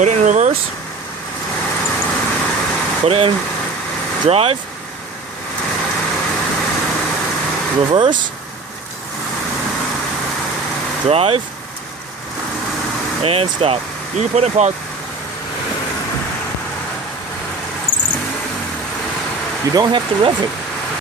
Put it in reverse. Put it in drive. Reverse. Drive. And stop. You can put it in park. You don't have to rev it.